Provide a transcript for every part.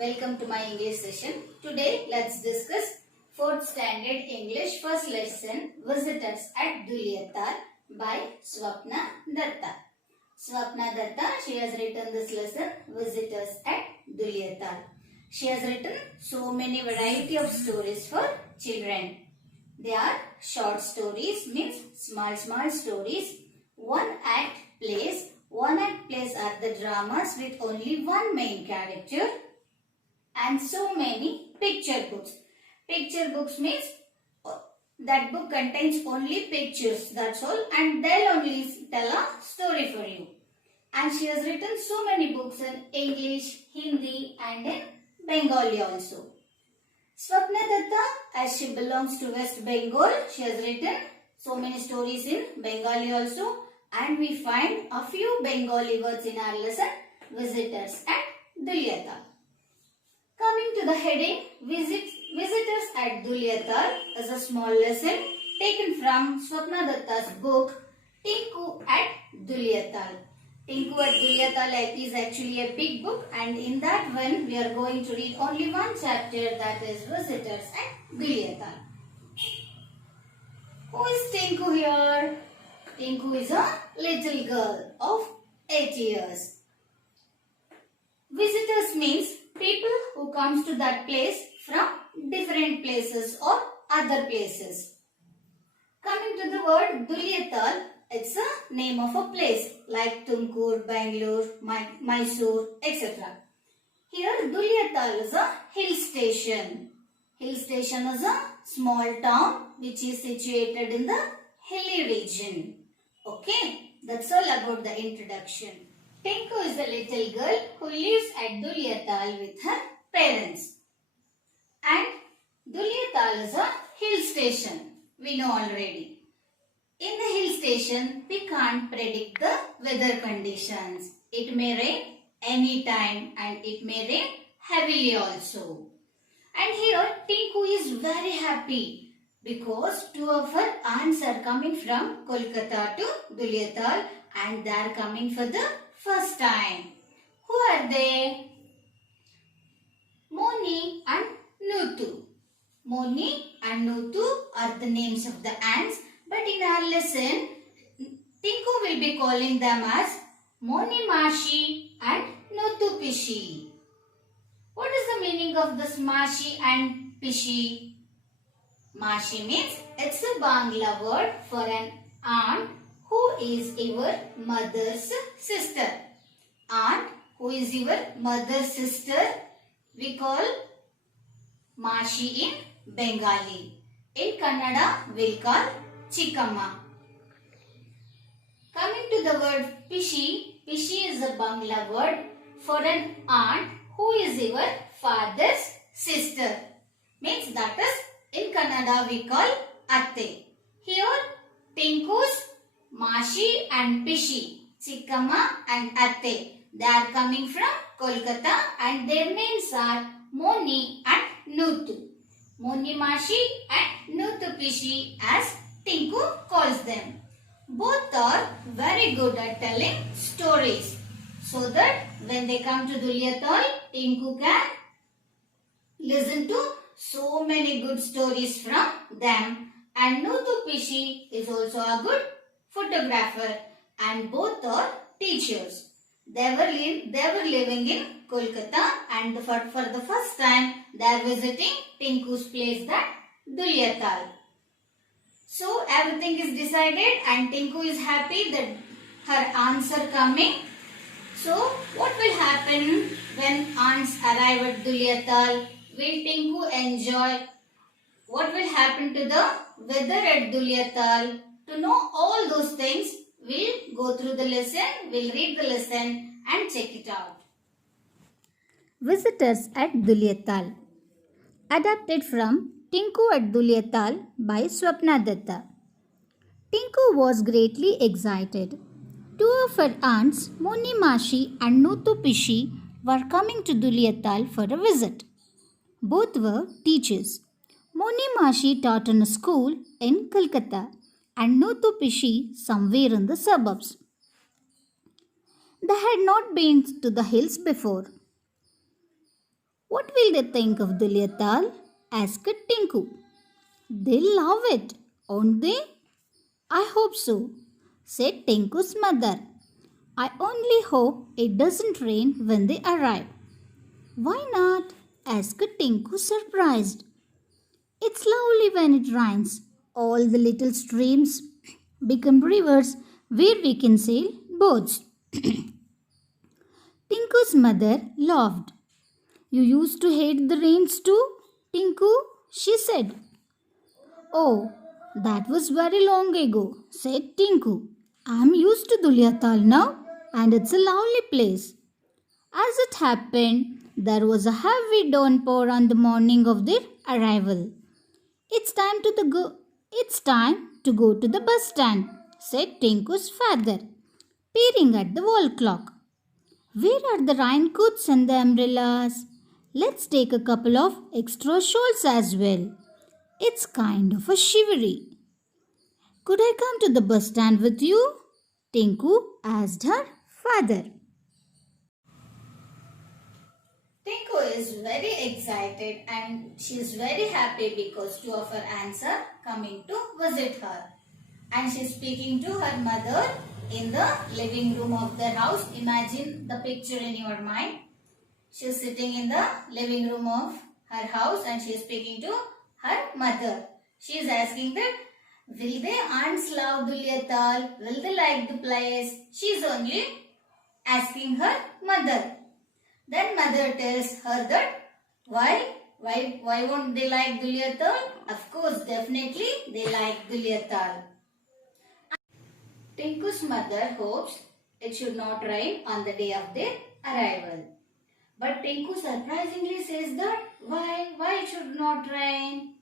welcome to my English session. Today let's discuss 4th standard English first lesson Visitors at Dulyatar by Swapna Datta. Swapna Datta, she has written this lesson Visitors at Dulyatar. She has written so many variety of stories for children. They are short stories, means small stories, one act plays. One act plays are the dramas with only one main character, and so many picture books. Picture books means that book contains only pictures, that's all, and they'll only tell a story for you. And she has written so many books in English, Hindi and in Bengali also. Swapna Datta, as she belongs to West Bengal, she has written so many stories in Bengali also, and we find a few Bengali words in our lesson, Visitors at Dulyatar. Coming to the heading, Visitors at Dulyatar is a small lesson taken from Swapna Datta's book, Tinku at Dulyatar. Tinku at Dulyatar is actually a big book, and in that one we are going to read only one chapter, that is Visitors at Dulyatar. Who is Tinku here? Tinku is a little girl of 8 years. Visitors means people who comes to that place from different places or other places. Coming to the word Dulyatar, it's a name of a place like Tumkur, Bangalore, Mysore, etc. Here Dulyatar is a hill station. Hill station is a small town which is situated in the hilly region. Okay, that's all about the introduction. Tinku is a little girl who lives at Dulyatar with her parents. And Dulyatar is a hill station. We know already. In the hill station, we can't predict the weather conditions. It may rain anytime and it may rain heavily also. And here Tinku is very happy because two of her aunts are coming from Kolkata to Dulyatar and they are coming for the first time. Who are they? Moni and Nutu. Moni and Nutu are the names of the aunts, but in our lesson, Tinku will be calling them as Moni Mashi and Nutu Pishi. What is the meaning of this Mashi and Pishi? Mashi means it's a Bangla word for an aunt who is your mother's sister. Aunt who is your mother's sister, we call Mashi in Bengali. In Kannada, we'll call Chikamma. Coming to the word Pishi, Pishi is a Bangla word for an aunt who is your father's sister. Means that is in Kannada we call Atte. Here Tinku's Mashi and Pishi, Chikkamma and Atte. They are coming from Kolkata and their names are Moni and Nutu. Moni Mashi and Nutu Pishi as Tinku calls them. Both are very good at telling stories. So that when they come to Dulyatar, Tinku can listen to so many good stories from them. And Nutu Pishi is also a good photographer and both are teachers. They were living in Kolkata and for the first time they are visiting Tinku's place, that Dulyatar. So everything is decided and Tinku is happy that her aunts are coming. So what will happen when aunts arrive at Dulyatar? Will Tinku enjoy? What will happen to the weather at Dulyatar? To know all those things, we'll go through the lesson, we'll read the lesson and check it out. Visitors at Dulyatar. Adapted from Tinku at Dulyatar by Swapna Datta. Tinku was greatly excited. Two of her aunts, Moni Mashi and Nutu Pishi, were coming to Dulyatar for a visit. Both were teachers. Moni Mashi taught in a school in Kolkata and Nutu Pishi somewhere in the suburbs. They had not been to the hills before. will they think of Dulyatal? Asked Tinku. They'll love it, won't they? I hope so, said Tinku's mother. I only hope it doesn't rain when they arrive. Why not? Asked Tinku, surprised. It's lovely when it rains. All the little streams become rivers where we can sail boats. Tinku's mother laughed. You used to hate the rains too, Tinku, she said. Oh, that was very long ago, said Tinku. I'm used to Dulyatal now, and it's a lovely place. As it happened, there was a heavy downpour on the morning of their arrival. It's time to go to the bus stand, said Tinku's father, peering at the wall clock. Where are the raincoats and the umbrellas? Let's take a couple of extra shawls as well. It's kind of a shivery. Could I come to the bus stand with you? Tinku asked her father. Tinku is very excited and she is very happy because two of her aunts are coming to visit her. And she is speaking to her mother in the living room of the house. Imagine the picture in your mind. She is sitting in the living room of her house and she is speaking to her mother. She is asking that, will the aunts love Dulyatal? Will they like the place? She is only asking her mother. Then mother tells her that, why won't they like Dulyatal? Of course, definitely they like Dulyatal. Tinku's mother hopes it should not rain on the day of their arrival. But Tinku surprisingly says that, why it should not rain?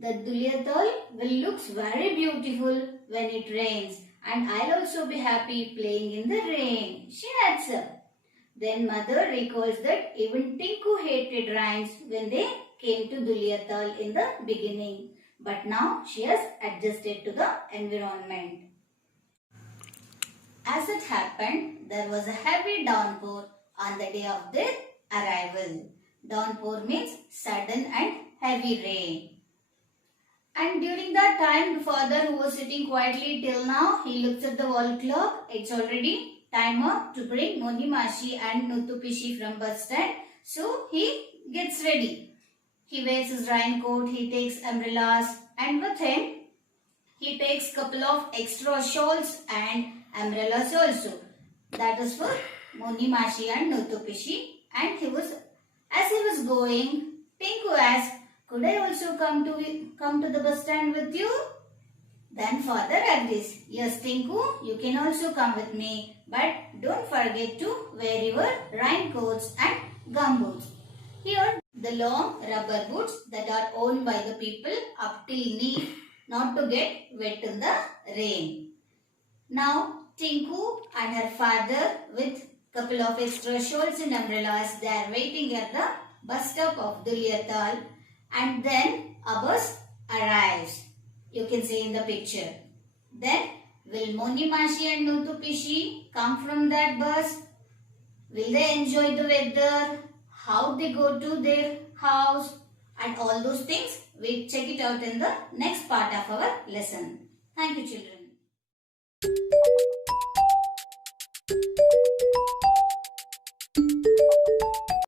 The Dulyatal will look very beautiful when it rains and I'll also be happy playing in the rain, she adds up. Then mother recalls that even Tinku hated rains when they came to Dulyatal in the beginning. But now she has adjusted to the environment. As it happened, there was a heavy downpour on the day of their arrival. Downpour means sudden and heavy rain. And during that time, the father who was sitting quietly till now, he looks at the wall clock. It's already time up to bring Moni Masi and Nuthu Pishi from bus stand. So he gets ready. He wears his raincoat, he takes umbrellas and with him, he takes couple of extra shawls and umbrellas also. That is for Moni Masi and Nuthu Pishi. And as he was going, Tinku asked, could I also come to the bus stand with you? Then father agrees. Yes, Tinku, you can also come with me. But don't forget to wear your raincoats and gumboots. Here, the long rubber boots that are owned by the people up till knee, not to get wet in the rain. Now, Tinku and her father with couple of extra shawls and umbrellas, they are waiting at the bus stop of Dulyatal. And then a bus arrives. You can see in the picture. Then will Moni Masi and Nuthu Pishi come from that bus? Will they enjoy the weather? How they go to their house? And all those things, we check it out in the next part of our lesson. Thank you, children.